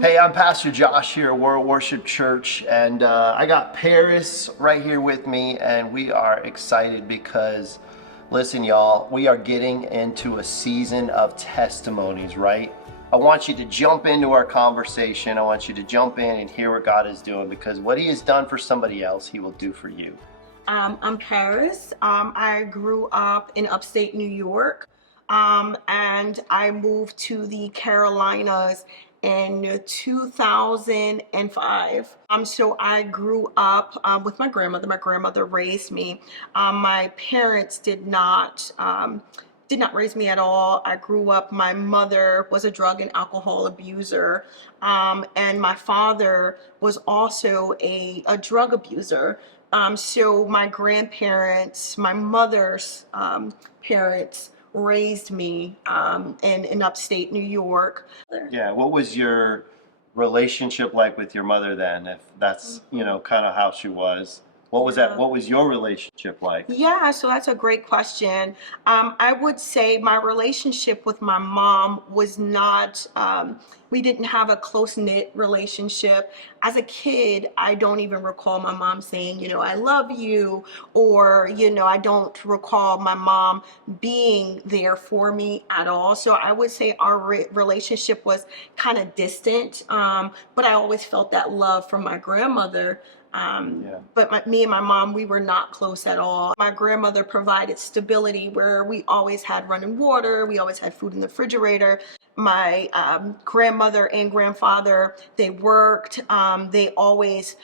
Hey, I'm Pastor Josh here at World Worship Church, and I got Paris right here with me, and we are excited because, listen, y'all, we are getting into a season of testimonies, right? I want you to jump into our conversation. I want you to jump in and hear what God is doing, because what He has done for somebody else, He will do for you. I'm Paris. I grew up in upstate New York, and I moved to the Carolinas in 2005. So I grew up with my grandmother. My grandmother raised me. My parents did not raise me at all. I grew up, my mother was a drug and alcohol abuser, and my father was also a drug abuser. So my grandparents, my mother's parents raised me in upstate New York. Yeah, what was your relationship like with your mother then? If that's, kind of how she was. What was that? Yeah. What was your relationship like? Yeah, so that's a great question. I would say my relationship with my mom was not, we didn't have a close-knit relationship. As a kid, I don't even recall my mom saying, I love you, or, I don't recall my mom being there for me at all. So I would say our relationship was kind of distant, but I always felt that love from my grandmother. But me and my mom, we were not close at all. My grandmother provided stability where we always had running water, we always had food in the refrigerator. My grandmother and grandfather, they worked. They always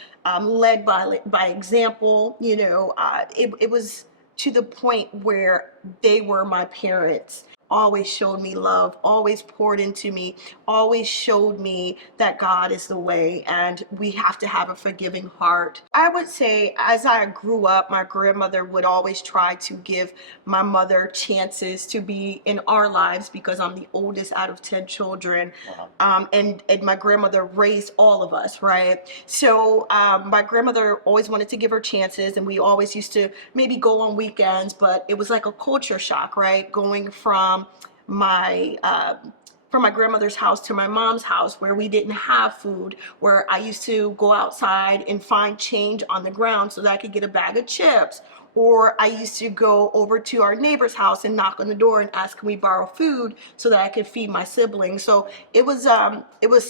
led by example. It was to the point where they were my parents. Always showed me love, always poured into me, always showed me that God is the way and we have to have a forgiving heart. I would say as I grew up, my grandmother would always try to give my mother chances to be in our lives because I'm the oldest out of 10 children. And my grandmother raised all of us, right? So my grandmother always wanted to give her chances, and we always used to maybe go on weekends, but it was like a culture shock, right? Going my from my grandmother's house to my mom's house where we didn't have food, where I used to go outside and find change on the ground so that I could get a bag of chips. Or I used to go over to our neighbor's house and knock on the door and ask, can we borrow food so that I could feed my siblings? So it was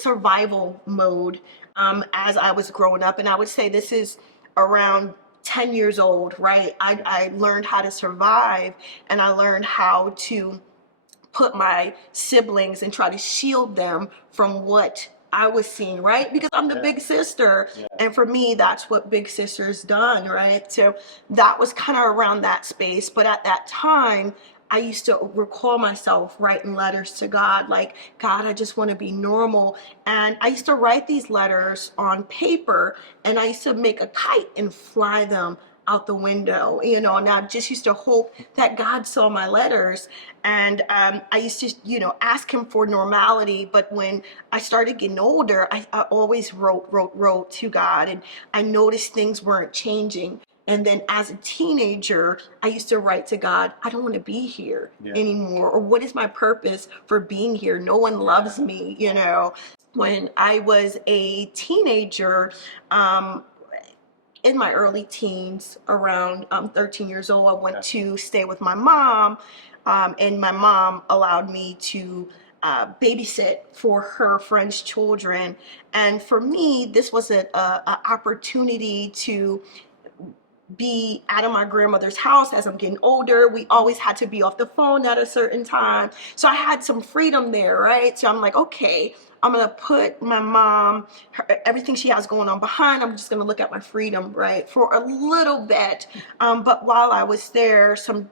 survival mode as I was growing up. And I would say this is around 10 years old, right? I learned how to survive, and I learned how to put my siblings and try to shield them from what I was seeing, right? Because I'm the big sister. Yeah. And for me, that's what big sister's done, right? So that was kind of around that space. But at that time, I used to recall myself writing letters to God, like, God, I just want to be normal. And I used to write these letters on paper, and I used to make a kite and fly them out the window, and I just used to hope that God saw my letters. And I used to, ask Him for normality. But when I started getting older, I always wrote to God, and I noticed things weren't changing. And then as a teenager, I used to write to God, I don't want to be here anymore. Or what is my purpose for being here? No one loves me, When I was a teenager, in my early teens, around 13 years old, I went to stay with my mom, and my mom allowed me to babysit for her friends' children. And for me, this was an opportunity to be out of my grandmother's house. As I'm getting older, we always had to be off the phone at a certain time. So I had some freedom there, right? So I'm like, okay, I'm gonna put my mom, everything she has going on behind. I'm just gonna look at my freedom, right, for a little bit. But while I was there, while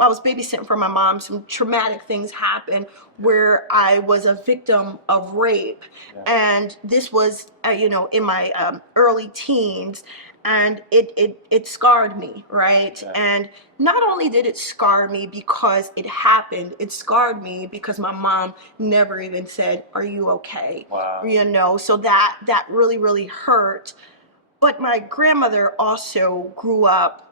I was babysitting for my mom, some traumatic things happened where I was a victim of rape. And this was, in my early teens. And it scarred me, right? And not only did it scar me because it happened, it scarred me because my mom never even said, are you okay? Wow. So that really, really hurt. But my grandmother also grew up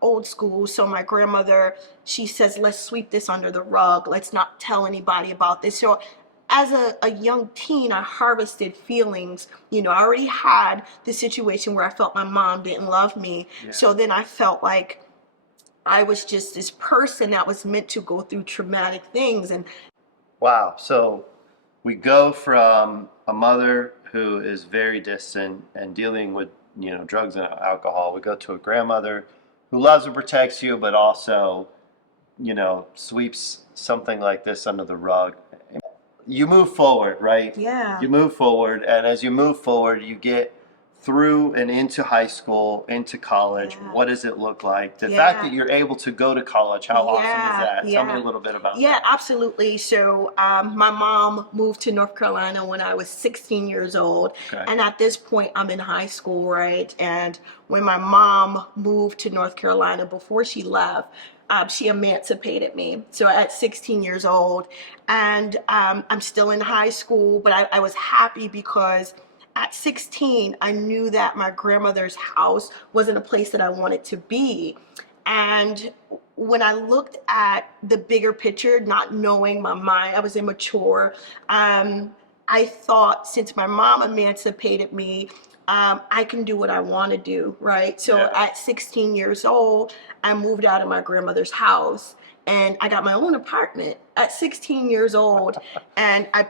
old school. So my grandmother, she says, let's sweep this under the rug. Let's not tell anybody about this. So as a young teen, I harvested feelings. I already had the situation where I felt my mom didn't love me. Yeah. So then I felt like I was just this person that was meant to go through traumatic things. And Wow. So we go from a mother who is very distant and dealing with, drugs and alcohol. We go to a grandmother who loves and protects you, but also, sweeps something like this under the rug. You move forward, right? yeah, You move forward, and as you move forward, you get through and into high school, into college. yeah, What does it look like? The fact that yeah. you're able to go to college, how awesome is Yeah, that? Tell me a yeah. little bit about Yeah, that. absolutely. So, my mom moved to North Carolina when I was 16 years old. Okay. And at this point, I'm in high school, right? And when my mom moved to North Carolina, before she left, she emancipated me. So at 16 years old, and I'm still in high school, but I was happy because at 16, I knew that my grandmother's house wasn't a place that I wanted to be. And when I looked at the bigger picture, not knowing my mind, I was immature. I thought since my mom emancipated me, I can do what I want to do, right? So Yeah. at 16 years old, I moved out of my grandmother's house and I got my own apartment at 16 years old. And I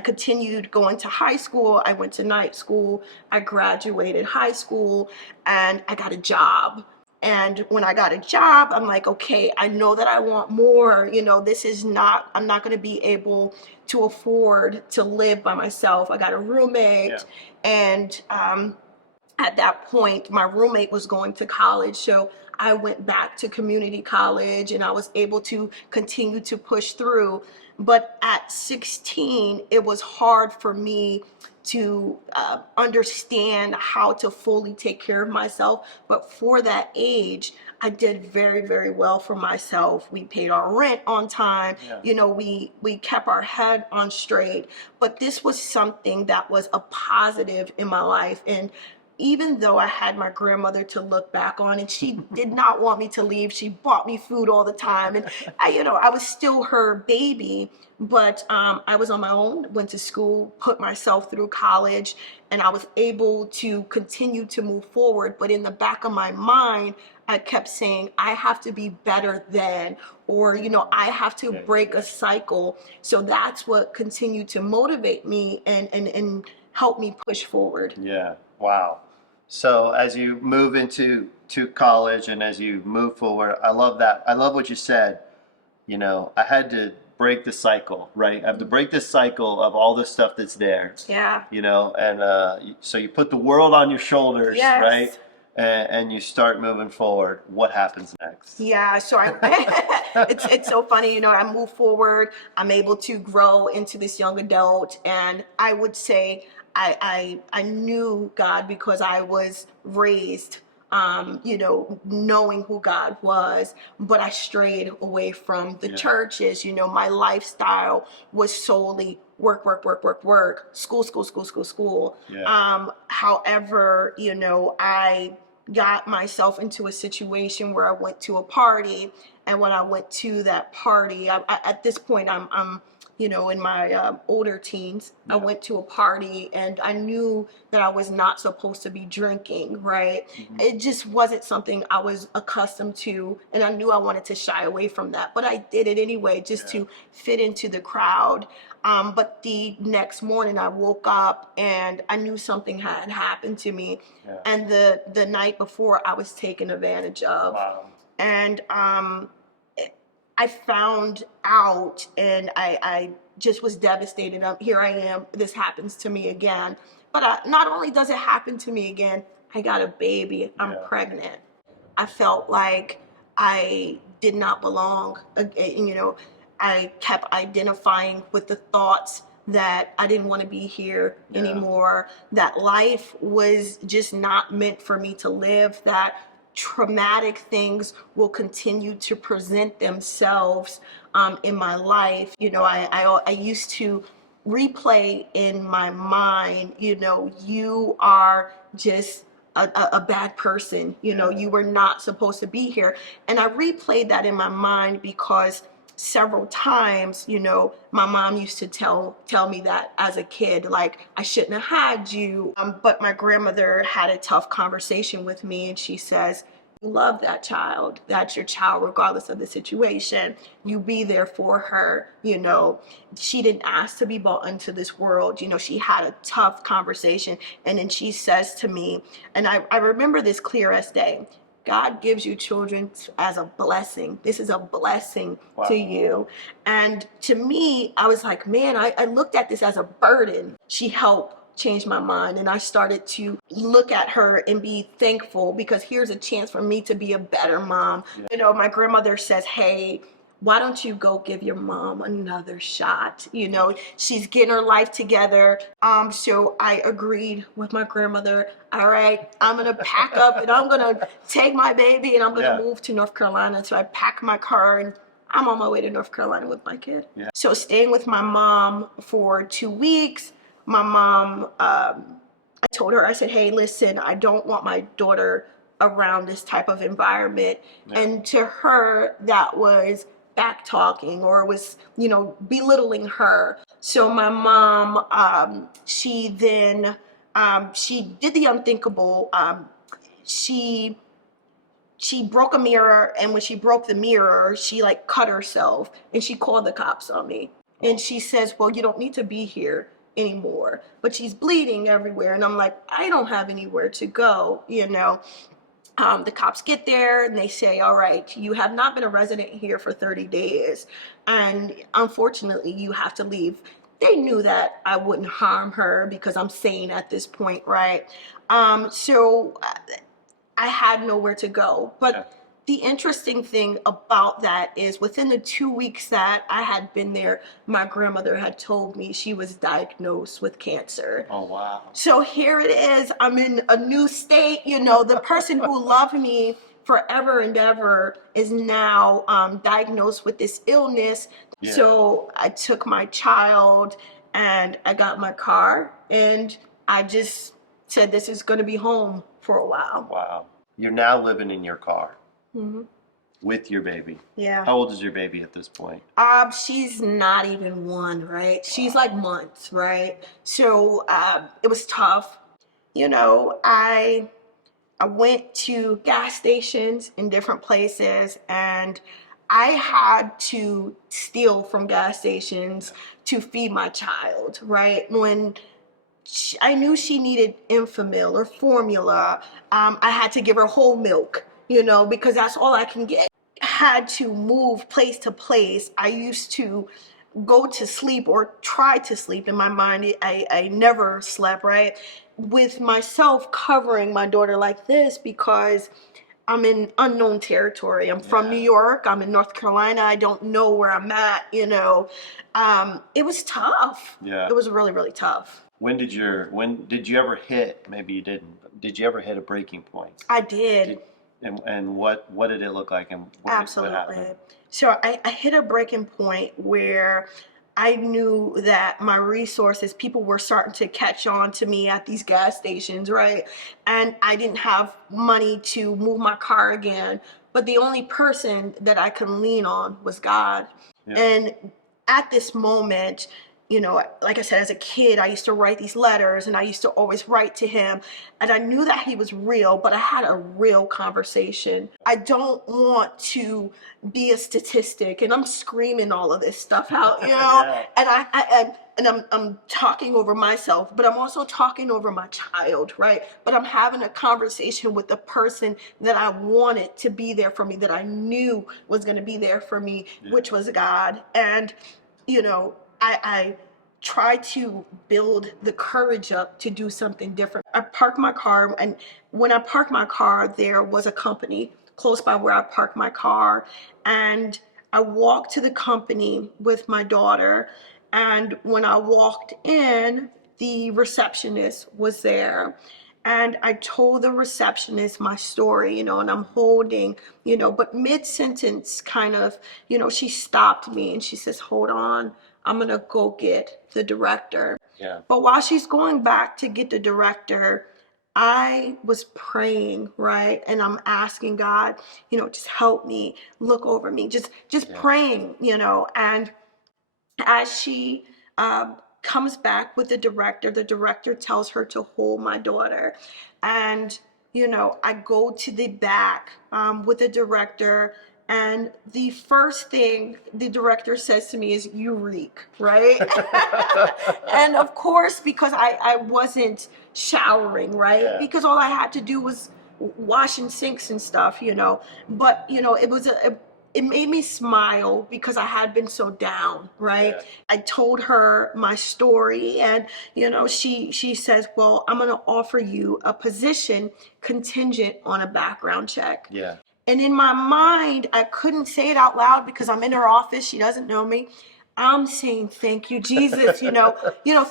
continued going to high school. I went to night school. I graduated high school and I got a job. And when I got a job, I'm like, okay, I know that I want more. I'm not going to be able to afford to live by myself. I got a roommate. Yeah. And at that point, my roommate was going to college. So I went back to community college and I was able to continue to push through. But at 16, it was hard for me to understand how to fully take care of myself. But for that age, I did very, very well for myself. We paid our rent on time. Yeah. We kept our head on straight. But this was something that was a positive in my life. And even though I had my grandmother to look back on, and she did not want me to leave, she bought me food all the time, and I was still her baby. But I was on my own, went to school, put myself through college, and I was able to continue to move forward. But in the back of my mind, I kept saying, I have to be better than, or, I have to break a cycle. So that's what continued to motivate me and help me push forward. Yeah. Wow. So as you move to college and as you move forward, I love that. I love what you said. I had to break the cycle, right? I have to break this cycle of all the stuff that's there. Yeah. And so you put the world on your shoulders, Yes. right? And you start moving forward. What happens next? Yeah, so it's so funny, I move forward, I'm able to grow into this young adult, and I would say I knew God because I was raised knowing who God was, but I strayed away from the churches. My lifestyle was solely work, work, work, work, work, school, school, school, school, school. Yeah. However, I got myself into a situation where I went to a party, and when I went to that party, at this point I'm in my older teens. I went to a party and I knew that I was not supposed to be drinking, right? Mm-hmm. It just wasn't something I was accustomed to, and I knew I wanted to shy away from that, but I did it anyway just to fit into the crowd. But the next morning I woke up and I knew something had happened to me. Yeah. And the night before I was taken advantage of. Wow. And I found out, and I just was devastated. Here I am, this happens to me again. But not only does it happen to me again, I got a baby, I'm pregnant. I felt like I did not belong. I kept identifying with the thoughts that I didn't want to be here anymore, that life was just not meant for me to live, that traumatic things will continue to present themselves in my life. I used to replay in my mind, you are just a bad person, you were not supposed to be here. And I replayed that in my mind because several times, my mom used to tell me that as a kid, like, I shouldn't have had you. But my grandmother had a tough conversation with me, and she says, you love that child. That's your child, regardless of the situation. You be there for her. She didn't ask to be brought into this world. She had a tough conversation. And then she says to me, and I remember this clear as day, God gives you children as a blessing. This is a blessing to you. And to me, I was like, man, I looked at this as a burden. She helped change my mind, and I started to look at her and be thankful, because here's a chance for me to be a better mom. My grandmother says, hey, why don't you go give your mom another shot? She's getting her life together. So I agreed with my grandmother. All right, I'm gonna pack up and I'm gonna take my baby and I'm gonna move to North Carolina. So I packed my car and I'm on my way to North Carolina with my kid. So staying with my mom for 2 weeks, my mom, I told her, I said, hey, listen, I don't want my daughter around this type of environment. And to her, that was back talking, or was, belittling her. So my mom, she then, she did the unthinkable. She broke a mirror, and when she broke the mirror, she like cut herself, and she called the cops on me. And she says, well, you don't need to be here anymore. But she's bleeding everywhere. And I'm like, I don't have anywhere to go, The cops get there and they say, all right, you have not been a resident here for 30 days. And unfortunately, you have to leave. They knew that I wouldn't harm her because I'm sane at this point, right? So I had nowhere to go. But the interesting thing about that is, within the 2 weeks that I had been there, my grandmother had told me she was diagnosed with cancer. Oh, wow. So here it is. I'm in a new state. The person who loved me forever and ever is now diagnosed with this illness. Yeah. So I took my child and I got my car, and I just said, this is going to be home for a while. Wow. You're now living in your car. Mm-hmm. With your baby. Yeah. How old is your baby at this point? She's not even 1, right? She's like months, right? So it was tough. I went to gas stations in different places, and I had to steal from gas stations to feed my child, right? When I knew she needed Enfamil or formula, I had to give her whole milk, because that's all I can get. Had to move place to place. I used to go to sleep, or try to sleep. In my mind, I never slept, right? With myself covering my daughter like this, because I'm in unknown territory. I'm from New York. I'm in North Carolina. I don't know where I'm at, It was tough. Yeah. It was really, really tough. When did you ever hit, maybe you didn't, but did you ever hit a breaking point? I did. And what did it look like, and what happened? So I hit a breaking point where I knew that my resources, people were starting to catch on to me at these gas stations, right? And I didn't have money to move my car again. But the only person that I could lean on was God. Yeah. And at this moment, like I said, as a kid, I used to write these letters, and I used to always write to him, and I knew that he was real, but I had a real conversation. I don't want to be a statistic, and I'm screaming all of this stuff out, yeah. And I'm talking over myself, but I'm also talking over my child, right? But I'm having a conversation with the person that I wanted to be there for me, that I knew was going to be there for me, which was God. And I try to build the courage up to do something different. I parked my car, and when I parked my car, there was a company close by where I parked my car. And I walked to the company with my daughter. And when I walked in, the receptionist was there. And I told the receptionist my story, and I'm holding, but mid-sentence kind of, she stopped me and she says, hold on, I'm going to go get the director. Yeah. But while she's going back to get the director, I was praying, right? And I'm asking God, just help me, look over me, just Yeah. praying, and as she comes back with the director tells her to hold my daughter. And, I go to the back with the director. And the first thing the director says to me is, "You reek," right? And of course, because I wasn't showering, right? Yeah. Because all I had to do was washing sinks and stuff, But, it made me smile because I had been so down, right? Yeah. I told her my story, and she says, "Well, I'm going to offer you a position contingent on a background check." Yeah. And in my mind, I couldn't say it out loud because I'm in her office. She doesn't know me. I'm saying, "Thank you, Jesus," thank you, Yeah.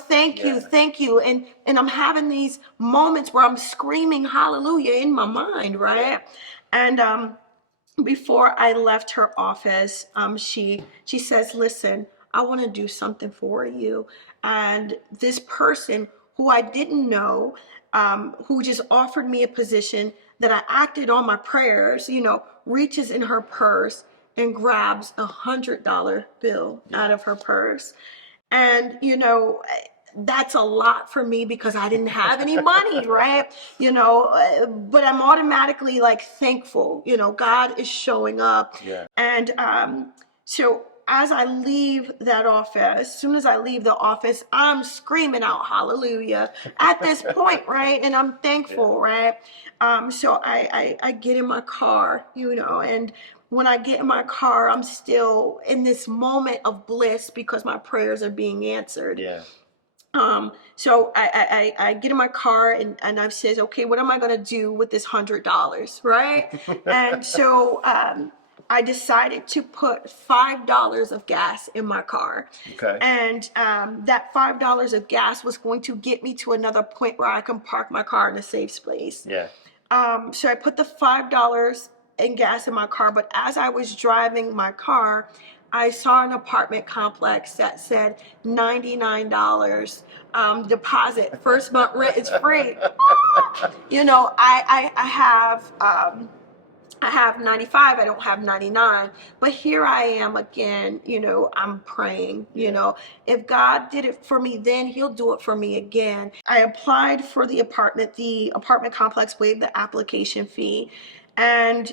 thank you. And I'm having these moments where I'm screaming hallelujah in my mind, right? And before I left her office, she says, "Listen, I want to do something for you." And this person who I didn't know, who just offered me a position that I acted on my prayers, reaches in her purse and grabs $100 bill out of her purse. And, that's a lot for me because I didn't have any money, right? But I'm automatically like thankful, God is showing up. Yeah. And so as I leave that office, as soon as I leave the office, I'm screaming out hallelujah at this point, right? And I'm thankful, right? So I get in my car, and when I get in my car, I'm still in this moment of bliss because my prayers are being answered. Yeah. So I get in my car and I says, "Okay, what am I going to do with this $100?" Right? And so I decided to put $5 of gas in my car. Okay. And that $5 of gas was going to get me to another point where I can park my car in a safe space. Yeah. So I put the $5 in gas in my car, but as I was driving my car, I saw an apartment complex that said $99 deposit. First month rent is free. I have 95, I don't have 99, but here I am again, I'm praying, if God did it for me then, he'll do it for me again. I applied for the apartment complex waived the application fee. And,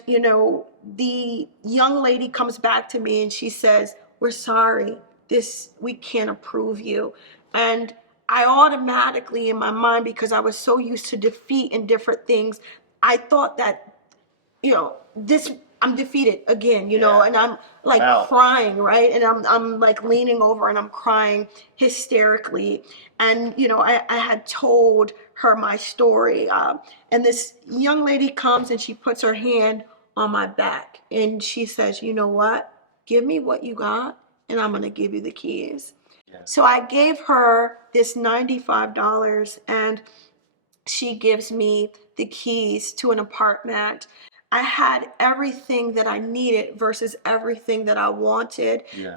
the young lady comes back to me and she says, "We're sorry, we can't approve you." And I automatically in my mind, because I was so used to defeat and different things, I thought that this I'm defeated again, and I'm like crying, right? And I'm like leaning over and I'm crying hysterically. And I had told her my story, and this young lady comes and she puts her hand on my back and she says, "You know what? Give me what you got, and I'm gonna give you the keys." Yeah. So I gave her this $95, and she gives me the keys to an apartment. I had everything that I needed versus everything that I wanted. Yeah.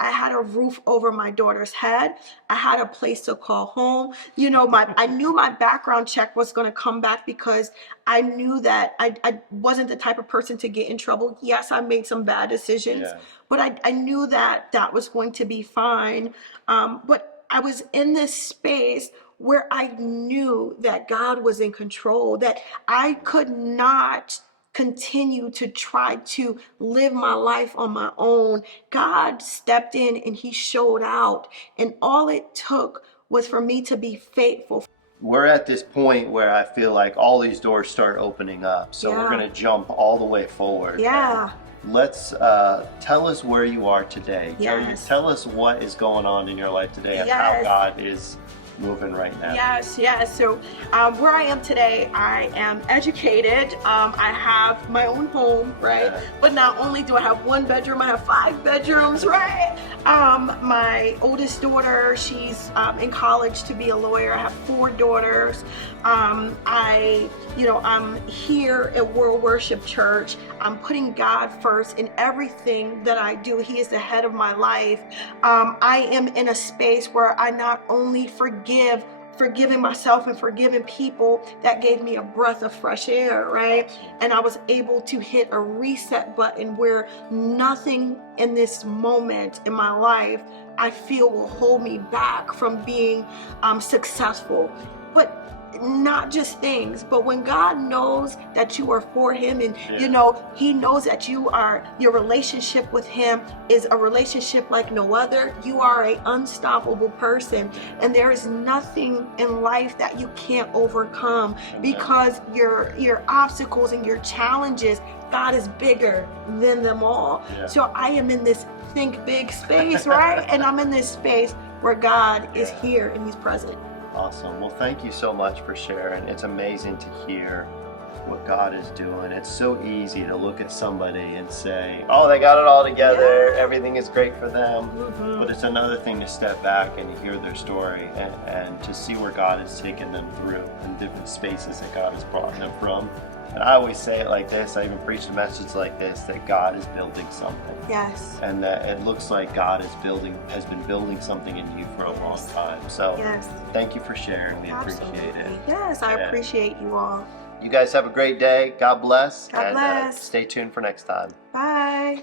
I had a roof over my daughter's head. I had a place to call home. I knew my background check was going to come back because I knew that I wasn't the type of person to get in trouble. Yes, I made some bad decisions, but I knew that was going to be fine. But I was in this space where I knew that God was in control, that I could not continue to try to live my life on my own. God stepped in and he showed out, and all it took was for me to be faithful. We're at this point where I feel like all these doors start opening up, so we're going to jump all the way forward. Yeah. Let's tell us where you are today. Yes. Tell us what is going on in your life today and how God is moving right now. Yes. So where I am today, I am educated. I have my own home, right? Yeah. But not only do I have one bedroom, I have 5 bedrooms, right? My oldest daughter, she's in college to be a lawyer. I have 4 daughters. I'm here at World Worship Church. I'm putting God first in everything that I do. He is the head of my life. I am in a space where I not only forgive forgiving myself and forgiving people, that gave me a breath of fresh air, right? And I was able to hit a reset button where nothing in this moment in my life I feel will hold me back from being successful. But not just things, but when God knows that you are for him, and he knows that your relationship with him is a relationship like no other. You are an unstoppable person, and there is nothing in life that you can't overcome, because your obstacles and your challenges, God is bigger than them all. So I am in this think big space, right? And I'm in this space where God is here and he's present. Awesome. Well, thank you so much for sharing. It's amazing to hear what God is doing. It's so easy to look at somebody and say, oh, they got it all together, everything is great for them. But it's another thing to step back and hear their story and to see where God has taken them through and different spaces that God has brought them from. And I always say it like this, I even preach a message like this, that God is building something. Yes. And that it looks like God has been building something in you for a long time. So thank you for sharing. We appreciate it. Yes, I appreciate you all. You guys have a great day. God bless. God bless. Stay tuned for next time. Bye.